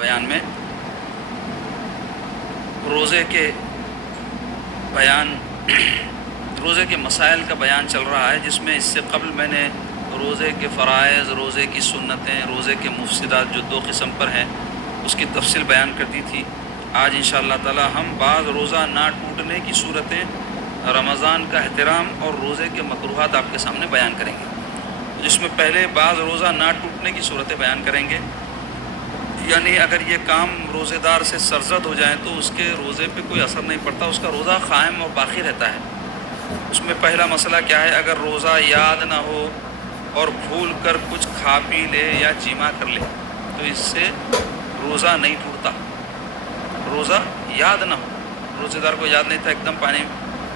بیان میں روزے کے بیان روزے کے مسائل کا بیان چل رہا ہے، جس میں اس سے قبل میں نے روزے کے فرائض، روزے کی سنتیں، روزے کے مفسدات جو 2 قسم پر ہیں اس کی تفصیل بیان کر دی تھی۔ آج انشاءاللہ تعالی ہم بعض روزہ نہ ٹوٹنے کی صورتیں، رمضان کا احترام اور روزے کے مکروہات آپ کے سامنے بیان کریں گے، جس میں پہلے بعض روزہ نہ ٹوٹنے کی صورتیں بیان کریں گے، یعنی اگر یہ کام روزے دار سے سرزد ہو جائے تو اس کے روزے پہ کوئی اثر نہیں پڑتا، اس کا روزہ قائم اور باقی رہتا ہے۔ اس میں پہلا مسئلہ کیا ہے؟ اگر روزہ یاد نہ ہو اور بھول کر کچھ کھا پی لے یا جمع کر لے تو اس سے روزہ نہیں ٹوٹتا۔ روزہ یاد نہ ہو، روزے دار کو یاد نہیں تھا، ایک دم پانی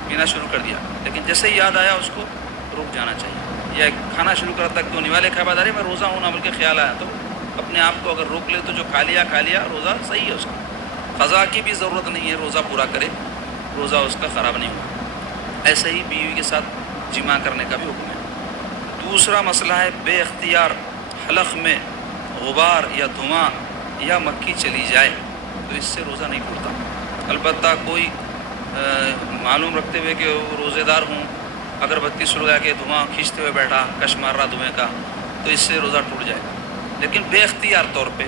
پینا شروع کر دیا، لیکن جیسے ہی یاد آیا اس کو رک جانا چاہیے، یا کھانا شروع کرتا کہ دونی والے کھائے بازاری میں روزہ ہوں نہ، بلکہ خیال آیا تو اپنے آپ کو اگر روک لے تو جو کھا لیا روزہ صحیح ہے، اس کا قضا کی بھی ضرورت نہیں ہے، روزہ پورا کرے، روزہ اس کا خراب نہیں ہوگا۔ ایسے ہی بیوی کے ساتھ جمع کرنے کا بھی حکم ہے۔ دوسرا مسئلہ ہے بے اختیار حلق میں غبار یا دھواں یا مکھی چلی جائے تو اس سے روزہ نہیں ٹوٹتا۔ البتہ کوئی معلوم رکھتے ہوئے کہ وہ روزے دار ہوں، اگر بتی سلگا کے دھواں کھینچتے ہوئے بیٹھا، کش مار رہا دھوئیں کا، تو اس سے روزہ ٹوٹ جائے گا۔ لیکن بے اختیار طور پہ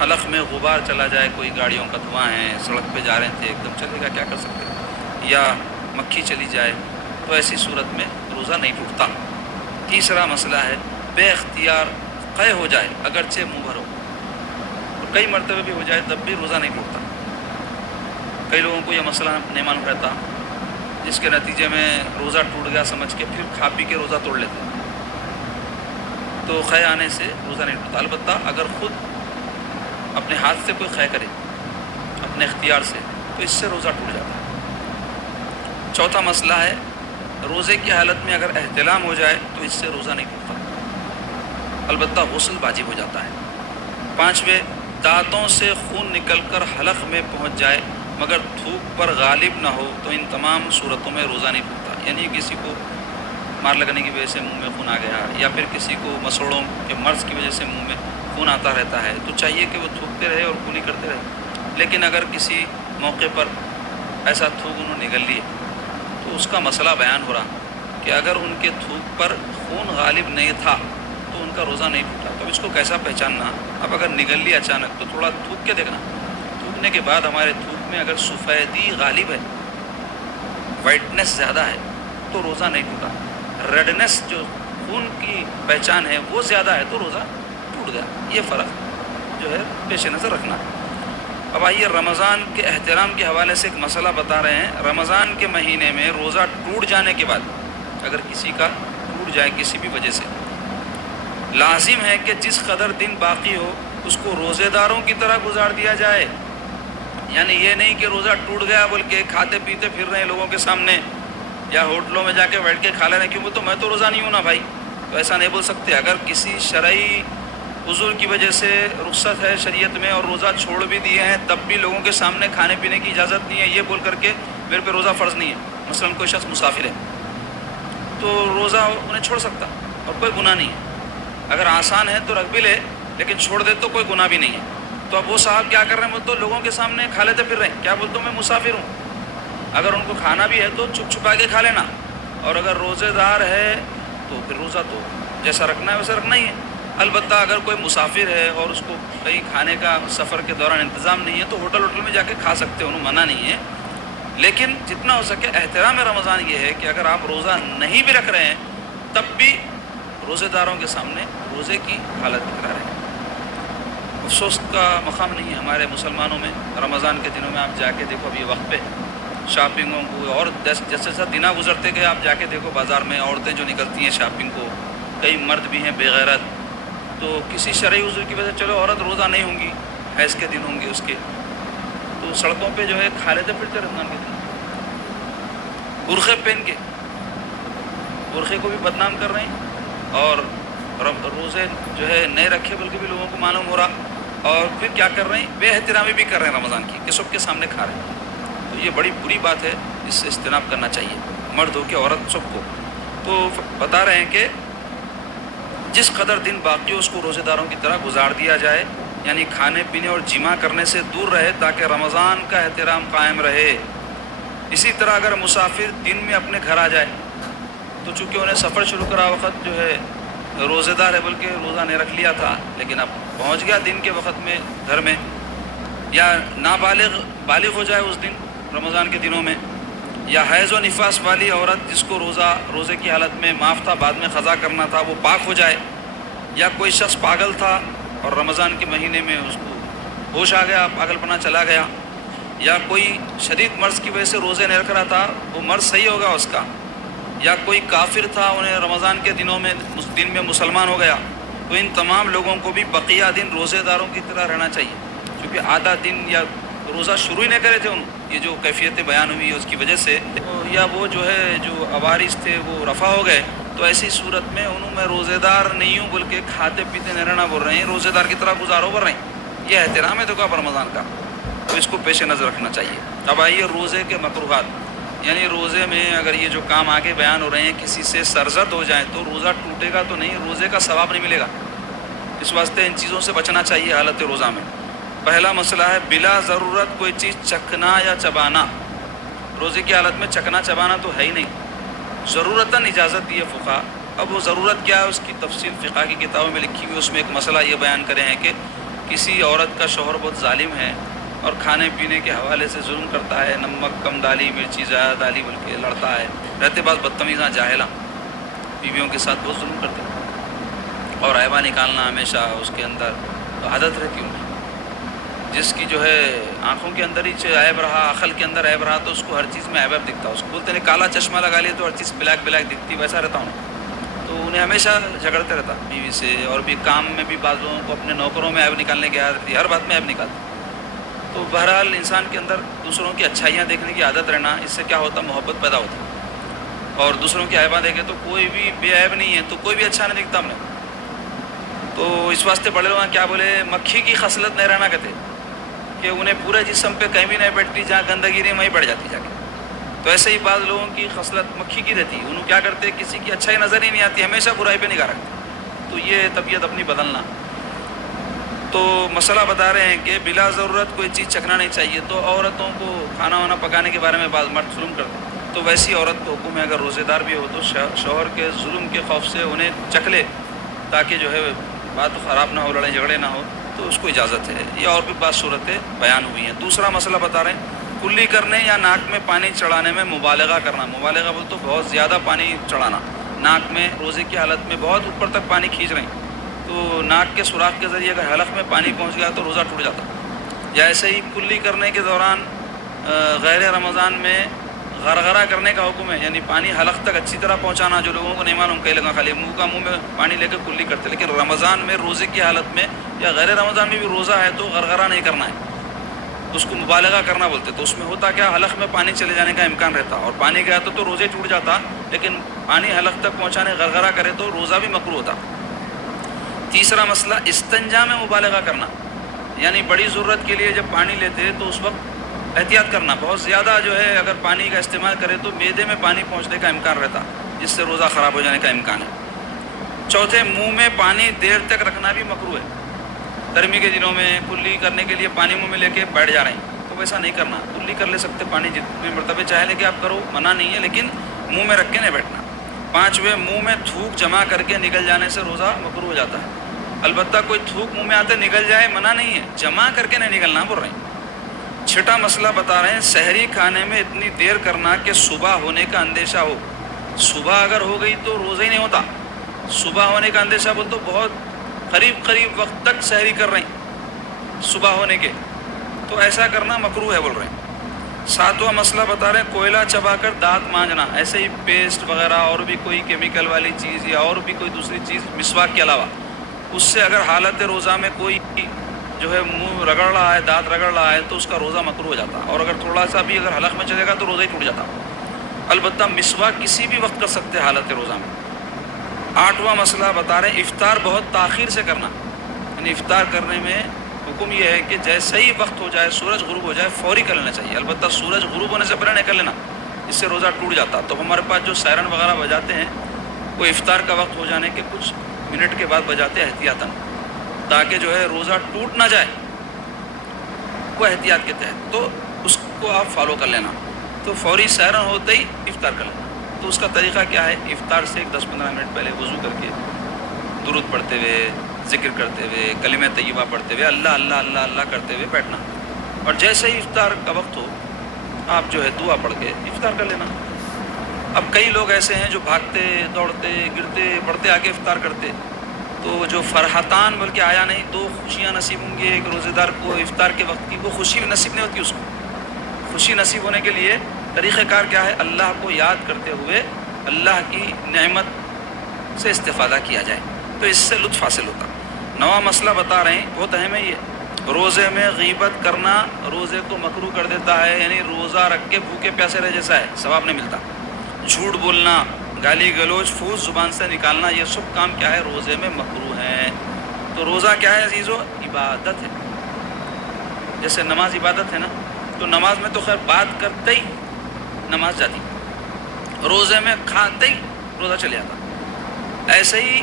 حلق میں غبار چلا جائے، کوئی گاڑیوں کا دھواں ہے، سڑک پہ جا رہے تھے، ایک دم چلے گا، کیا کر سکتے ہیں، یا مکھی چلی جائے تو ایسی صورت میں روزہ نہیں ٹوٹتا۔ تیسرا مسئلہ ہے بے اختیار قے ہو جائے، اگرچہ منہ بھر ہو، اور کئی مرتبہ بھی ہو جائے تب بھی روزہ نہیں ٹوٹتا۔ کئی لوگوں کو یہ مسئلہ نہیں معلوم رہتا، جس کے نتیجے میں روزہ ٹوٹ گیا سمجھ کے پھر کھا پی کے روزہ توڑ لیتے ہیں، تو قے آنے سے روزہ نہیں ٹوٹتا۔ البتہ اگر خود اپنے ہاتھ سے کوئی قے کرے اپنے اختیار سے تو اس سے روزہ ٹوٹ جاتا ہے۔ چوتھا مسئلہ ہے روزے کی حالت میں اگر احتلام ہو جائے تو اس سے روزہ نہیں ٹوٹتا، البتہ غسل واجب ہو جاتا ہے۔ پانچویں، دانتوں سے خون نکل کر حلق میں پہنچ جائے مگر تھوک پر غالب نہ ہو تو ان تمام صورتوں میں روزہ نہیں ٹوٹتا، یعنی کسی کو مار لگنے کی وجہ سے منہ میں خون آ گیا، یا پھر کسی کو مسوڑوں کے مرض کی وجہ سے منہ میں خون آتا رہتا ہے تو چاہیے کہ وہ تھوکتے رہے اور خونی کرتے رہے۔ لیکن اگر کسی موقع پر ایسا تھوک انہوں نے نگل لیے تو اس کا مسئلہ بیان ہو رہا کہ اگر ان کے تھوک پر خون غالب نہیں تھا تو ان کا روزہ نہیں ٹوٹا۔ تو اس کو کیسا پہچاننا؟ اب اگر نگل لیا اچانک تو تھوڑا تھوک کے دیکھنا، تھوکنے کے بعد ہمارے تھوک میں اگر سفیدی غالب ہے، وائٹنس زیادہ ہے تو روزہ نہیں ٹوٹا۔ ریڈنس جو خون کی پہچان ہے وہ زیادہ ہے تو روزہ ٹوٹ گیا۔ یہ فرق جو ہے پیش نظر رکھنا ہے۔ اب آئیے رمضان کے احترام کے حوالے سے ایک مسئلہ بتا رہے ہیں۔ رمضان کے مہینے میں روزہ ٹوٹ جانے کے بعد اگر کسی کا ٹوٹ جائے کسی بھی وجہ سے، لازم ہے کہ جس قدر دن باقی ہو اس کو روزے داروں کی طرح گزار دیا جائے، یعنی یہ نہیں کہ روزہ ٹوٹ گیا بول کے کھاتے پیتے پھر رہے ہیں لوگوں کے سامنے، یا ہوٹلوں میں جا کے بیٹھ کے کھا لے رہے ہیں، کیونکہ تو میں تو روزہ نہیں ہوں نا بھائی، تو ایسا نہیں بول سکتے۔ اگر کسی شرعی عذر کی وجہ سے رخصت ہے شریعت میں اور روزہ چھوڑ بھی دیے ہیں تب بھی لوگوں کے سامنے کھانے پینے کی اجازت نہیں ہے، یہ بول کر کے میرے پہ روزہ فرض نہیں ہے۔ مثلا کوئی شخص مسافر ہے تو روزہ انہیں چھوڑ سکتا اور کوئی گناہ نہیں ہے۔ اگر آسان ہے تو رکھ بھی لے، لیکن چھوڑ دے تو کوئی گناہ بھی نہیں ہے۔ تو اب وہ صاحب کیا کر رہے ہیں؟ وہ تو لوگوں کے سامنے کھا لیتے پھر رہے ہیں، کیا بولتا ہوں میں مسافر ہوں۔ اگر ان کو کھانا بھی ہے تو چھپ چھپا کے کھا لینا، اور اگر روزے دار ہے تو پھر روزہ تو جیسا رکھنا ہے ویسا رکھنا ہی ہے۔ البتہ اگر کوئی مسافر ہے اور اس کو کہیں کھانے کا سفر کے دوران انتظام نہیں ہے تو ہوٹل میں جا کے کھا سکتے ہیں، انہوں منع نہیں ہے۔ لیکن جتنا ہو سکے احترام رمضان یہ ہے کہ اگر آپ روزہ نہیں بھی رکھ رہے ہیں تب بھی روزے داروں کے سامنے روزے کی حالت دکھا رہے ہیں۔ افسوس کا مقام نہیں ہے ہمارے مسلمانوں میں، رمضان کے دنوں میں آپ جا کے دیکھو ابھی وقت پہ شاپنگوں کو، اور جیسے جیسے دن گزرتے گئے آپ جا کے دیکھو بازار میں عورتیں جو نکلتی ہیں شاپنگ کو، کئی مرد بھی ہیں بے غیرت، تو کسی شرعی عذر کی وجہ سے چلو عورت روزہ نہیں ہوں گی، حیض کے دن ہوں گے اس کے، تو سڑکوں پہ جو ہے کھا لیتے پھرتے رمضان کے دن، برقعے پہن کے برقعے کو بھی بدنام کر رہے ہیں، اور روزے جو ہے نہیں رکھے بلکہ بھی لوگوں کو معلوم ہو رہا، اور پھر کیا کر رہے ہیں؟ بے احترامی بھی کر رہے ہیں رمضان کی، کہ سب کے سامنے کھا رہے ہیں۔ تو یہ بڑی بری بات ہے، اس سے اجتناب کرنا چاہیے، مرد ہو کے عورت سب کو۔ تو بتا رہے ہیں کہ جس قدر دن باقی ہو اس کو روزے داروں کی طرح گزار دیا جائے، یعنی کھانے پینے اور جمع کرنے سے دور رہے تاکہ رمضان کا احترام قائم رہے۔ اسی طرح اگر مسافر دن میں اپنے گھر آ جائے تو چونکہ انہیں سفر شروع کرا وقت جو ہے روزے دار ہے بلکہ روزہ نہیں رکھ لیا تھا، لیکن اب پہنچ گیا دن کے وقت میں گھر میں، یا بالغ ہو جائے اس دن رمضان کے دنوں میں، یا حیض و نفاس والی عورت جس کو روزے کی حالت میں معاف تھا بعد میں قضا کرنا تھا وہ پاک ہو جائے، یا کوئی شخص پاگل تھا اور رمضان کے مہینے میں اس کو ہوش آ گیا، پاگل پنا چلا گیا، یا کوئی شدید مرض کی وجہ سے روزے نہیں رکھ رہا تھا وہ مرض صحیح ہوگا اس کا، یا کوئی کافر تھا انہیں رمضان کے دن میں مسلمان ہو گیا، تو ان تمام لوگوں کو بھی بقیہ دن روزے داروں کی طرح رہنا چاہیے، کیونکہ آدھا دن یا روزہ شروع ہی نہیں کرے تھے یہ جو کیفیتیں بیان ہوئی ہے اس کی وجہ سے، یا وہ جو ہے جو عوارض تھے وہ رفع ہو گئے، تو ایسی صورت میں انہوں میں روزے دار نہیں ہوں بلکہ کھاتے پیتے نہیں رہنا بول رہے ہیں، روزے دار کی طرح گزارو بول رہے ہیں، یہ احترام ہے تو کا رمضان کا، تو اس کو پیش نظر رکھنا چاہیے۔ اب آئیے روزے کے مکروہات، یعنی روزے میں اگر یہ جو کام آگے بیان ہو رہے ہیں کسی سے سرزد ہو جائیں تو روزہ ٹوٹے گا تو نہیں، روزے کا ثواب نہیں ملے گا، اس واسطے ان چیزوں سے بچنا چاہیے حالت روزہ میں۔ پہلا مسئلہ ہے بلا ضرورت کوئی چیز چکھنا یا چبانا، روزے کی حالت میں چکھنا چبانا تو ہے ہی نہیں، ضرورتاً اجازت دی ہے فقہا۔ اب وہ ضرورت کیا ہے اس کی تفصیل فقہ کی کتابوں میں لکھی ہوئی، اس میں ایک مسئلہ یہ بیان کرے ہیں کہ کسی عورت کا شوہر بہت ظالم ہے اور کھانے پینے کے حوالے سے ظلم کرتا ہے، نمک کم ڈالی مرچی زیادہ ڈالی بلکہ لڑتا ہے، رہتے بعض بدتمیزاں جاہلاں بیویوں کے ساتھ بہت ظلم کرتے ہیں، اور عیبہ نکالنا ہمیشہ اس کے اندر عادت رہتی ان کی، جس کی جو ہے آنکھوں کے اندر ہی عیب رہا، عقل کے اندر عیب رہا تو اس کو ہر چیز میں عیب دکھتا، اس کو بولتے ہیں کالا چشمہ لگا لیا تو ہر چیز بلیک دکھتی، ویسا رہتا ہوں، تو انہیں ہمیشہ جھگڑتے رہتا بیوی سے، اور بھی کام میں بھی بعض لوگوں کو اپنے نوکروں میں عیب نکالنے کی عادت رہتی، ہر بات میں عیب نکالتے۔ تو بہرحال انسان کے اندر دوسروں کی اچھائیاں دیکھنے کی عادت رہنا، اس سے کیا ہوتا محبت پیدا ہوتی، اور دوسروں کی عیباں دیکھے تو کوئی بھی بے عیب نہیں ہے تو کوئی بھی اچھا نہیں دکھتا ہم نے، تو اس واسطے بڑے لوگ کیا بولے مکھی کی خصلت نہیں رہنا کہتے، کہ انہیں پورے جسم پہ کہیں بھی نہیں بیٹھتی، جہاں گندگی نہیں وہیں بیٹھ جاتی جا کے، تو ایسے ہی بعض لوگوں کی خصلت مکھی کی رہتی، انہوں کیا کرتے کسی کی اچھائی نظر ہی نہیں آتی، ہمیشہ برائی پہ نگاہ رکھتے، تو یہ طبیعت اپنی بدلنا۔ تو مسئلہ بتا رہے ہیں کہ بلا ضرورت کوئی چیز چکھنا نہیں چاہیے، تو عورتوں کو کھانا وانا پکانے کے بارے میں بعض مرد ظلم کرتے، تو ویسی عورت کو حکم ہے اگر روزے دار بھی ہو تو شوہر کے ظلم کے خوف سے انہیں چکھ لے تاکہ جو ہے بات خراب نہ ہو، لڑائی جھگڑے نہ ہو، تو اس کو اجازت ہے، یہ اور بھی بعض صورتیں بیان ہوئی ہیں۔ دوسرا مسئلہ بتا رہے ہیں کلی کرنے یا ناک میں پانی چڑھانے میں مبالغہ کرنا، مبالغہ بول تو بہت زیادہ پانی چڑھانا، ناک میں روزے کی حالت میں بہت اوپر تک پانی کھینچ رہے ہیں تو ناک کے سوراخ کے ذریعے اگر حلق میں پانی پہنچ گیا تو روزہ ٹوٹ جاتا، یا ایسے ہی کلی کرنے کے دوران غیر رمضان میں غرغرہ کرنے کا حکم ہے، یعنی پانی حلق تک اچھی طرح پہنچانا، جو لوگوں کو نہیں معلوم کئی لوگ خالی منہ میں پانی لے کے کلی کرتے، لیکن رمضان میں روزے کی حالت میں یا غیر رمضان میں بھی روزہ ہے تو غرغرہ نہیں کرنا ہے، اس کو مبالغہ کرنا بولتے، تو اس میں ہوتا کیا حلق میں پانی چلے جانے کا امکان رہتا، اور پانی گیا تو روزے ٹوٹ جاتا، لیکن پانی حلق تک پہنچانے غرغرہ کرے تو روزہ بھی مکروہ ہوتا۔ تیسرا مسئلہ استنجا میں مبالغہ کرنا، یعنی بڑی ضرورت کے لیے جب پانی لیتے تو اس وقت احتیاط کرنا، بہت زیادہ جو ہے اگر پانی کا استعمال کرے تو معدے میں پانی پہنچنے کا امکان رہتا، جس سے روزہ خراب ہو جانے کا امکان ہے۔ چوتھے منہ میں پانی دیر تک رکھنا بھی مکروہ ہے، گرمی کے دنوں میں کلی کرنے کے لیے پانی منہ میں لے کے بیٹھ جا رہے ہیں تو ویسا نہیں کرنا، کلی کر لے سکتے، پانی جتنے مرتبہ چاہے لے کے آپ کرو، منع نہیں ہے، لیکن منہ میں رکھ کے نہیں بیٹھنا۔ پانچویں منہ میں تھوک جمع کر کے نگل جانے سے روزہ مکروہ ہو جاتا ہے، البتہ کوئی تھوک منہ میں آتے نگل جائے منع نہیں ہے، جمع کر کے نہیں نگلنا بول رہے ہیں۔ چھٹا مسئلہ بتا رہے ہیں سحری کھانے میں اتنی دیر کرنا کہ صبح ہونے کا اندیشہ ہو، صبح اگر ہو گئی تو روزہ ہی نہیں ہوتا، صبح ہونے کا اندیشہ بول تو بہت قریب وقت تک سحری کر رہے ہیں صبح ہونے کے، تو ایسا کرنا مکروہ ہے بول رہے ہیں۔ ساتواں مسئلہ بتا رہے ہیں کوئلہ چبا کر دانت مانجنا، ایسے ہی پیسٹ وغیرہ اور بھی کوئی کیمیکل والی چیز یا اور بھی کوئی دوسری چیز مسواک کے علاوہ، اس سے اگر حالت روزہ میں کوئی جو ہے منہ رگڑ رہا ہے، دانت رگڑ رہا ہے تو اس کا روزہ مکروہ ہو جاتا، اور اگر تھوڑا سا بھی اگر حلق میں چلے گا تو روزہ ہی ٹوٹ جاتا۔ البتہ مسواک کسی بھی وقت کر سکتے حالت روزہ میں۔ آٹھواں مسئلہ بتا رہے ہیں افطار بہت تاخیر سے کرنا، یعنی افطار کرنے میں حکم یہ ہے کہ جیسے ہی وقت ہو جائے، سورج غروب ہو جائے فوری کر لینا چاہیے، البتہ سورج غروب ہونے سے پہلے نہیں کر لینا، اس سے روزہ ٹوٹ جاتا۔ تو ہمارے پاس جو سائرن وغیرہ بجاتے ہیں وہ افطار کا وقت ہو جانے کے کچھ منٹ کے بعد بجاتے ہیں احتیاطاً، تاکہ جو ہے روزہ ٹوٹ نہ جائے، وہ احتیاط کے تحت تو اس کو آپ فالو کر لینا. تو فوری سحرن ہوتے ہی افطار کر لینا. تو اس کا طریقہ کیا ہے؟ افطار سے 10-15 منٹ پہلے وضو کر کے درود پڑھتے ہوئے، ذکر کرتے ہوئے، کلمہ طیبہ پڑھتے ہوئے، اللہ اللہ اللہ اللہ کرتے ہوئے بیٹھنا، اور جیسے ہی افطار کا وقت ہو آپ جو ہے دعا پڑھ کے افطار کر لینا. اب کئی لوگ ایسے ہیں جو بھاگتے دوڑتے گرتے پڑھتے آگے افطار کرتے، تو جو فرحتان بول کے آیا نہیں، 2 خوشیاں نصیب ہوں گی ایک روزے دار کو افطار کے وقت کی، وہ خوشی نصیب نہیں ہوتی. اس کو خوشی نصیب ہونے کے لیے طریقہ کار کیا ہے؟ اللہ کو یاد کرتے ہوئے اللہ کی نعمت سے استفادہ کیا جائے، تو اس سے لطف حاصل ہوتا. نواں مسئلہ بتا رہے ہیں، بہت اہم ہے یہ. روزے میں غیبت کرنا روزے کو مکروہ کر دیتا ہے، یعنی روزہ رکھ کے بھوکے پیاسے رہ جیسا ہے، ثواب نہیں ملتا. جھوٹ بولنا، گالی گلوچ، فحش زبان سے نکالنا، یہ سب کام کیا ہے؟ روزے میں مکروہ ہیں. تو روزہ کیا ہے عزیزو؟ عبادت ہے. جیسے نماز عبادت ہے نا، تو نماز میں تو خیر بات کرتے ہی نماز جاتی، روزے میں کھاتے ہی روزہ چلے جاتا. ایسے ہی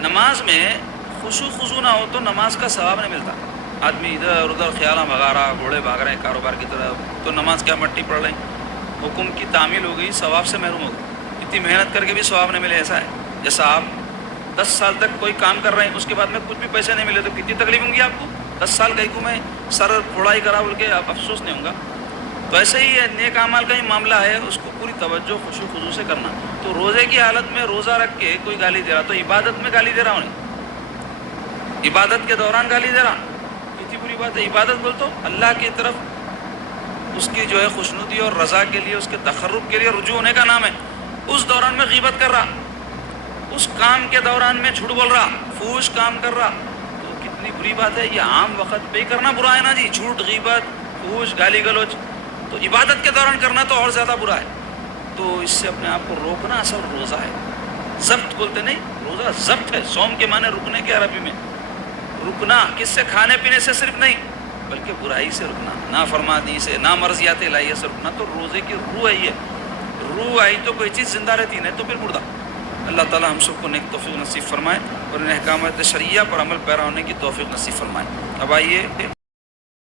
نماز میں خشوع خضوع نہ ہو تو نماز کا ثواب نہیں ملتا. آدمی ادھر ادھر خیالہ بھگا رہا، گھوڑے بھاگ رہے ہیں کاروبار کی طرف، تو نماز کیا مٹی پڑ رہی، حکم کی تعمیل ہو گئی، ثواب سے محروم ہو گئی. اتنی محنت کر کے بھی ثواب نہیں ملے. ایسا ہے جیسا آپ 10 سال تک کوئی کام کر رہے ہیں، اس کے بعد میں کچھ بھی پیسے نہیں ملے تو کتنی تکلیف ہوں گی آپ کو. 10 سال کہیں کو میں سر پھوڑائی کرا بول کے آپ افسوس نہیں ہوں گا. تو ایسے ہی نیک اعمال کا ہی معاملہ ہے، اس کو پوری توجہ خشوع خضوع سے کرنا. تو روزے کی حالت میں روزہ رکھ کے کوئی گالی دے رہا تو عبادت میں گالی دے رہا ہوں نہیں، عبادت کے دوران گالی دے رہا، کتنی بری بات ہے. عبادت بول تو اللہ کی طرف اس کی جو ہے خوشنودی اور رضا کے لیے، اس کے تقرب کے لیے رجوع ہونے کا نام ہے. اس دوران میں غیبت کر رہا، اس کام کے دوران میں جھوٹ بول رہا، فحش کام کر رہا، تو کتنی بری بات ہے. یہ عام وقت پہ ہی کرنا برا ہے نا جی، جھوٹ، غیبت، فحش، گالی گلوچ. تو عبادت کے دوران کرنا تو اور زیادہ برا ہے. تو اس سے اپنے آپ کو روکنا اصل روزہ ہے. ضبط بولتے نہیں، روزہ ضبط ہے. صوم کے معنی رکنے کے عربی میں رکنا، کس سے؟ کھانے پینے سے صرف نہیں، بلکہ برائی سے رکنا، نافرمانی سے، نامرضیات الہیہ سے رکنا. تو روزے کی روح ہے یہ. روح آئی تو کوئی چیز زندہ رہتی، نہیں تو پھر مردہ. اللہ تعالی ہم سب کو نیک توفیق نصیب فرمائے اور ان احکامات شرعیہ پر عمل پیرا ہونے کی توفیق نصیب فرمائے. اب آئیے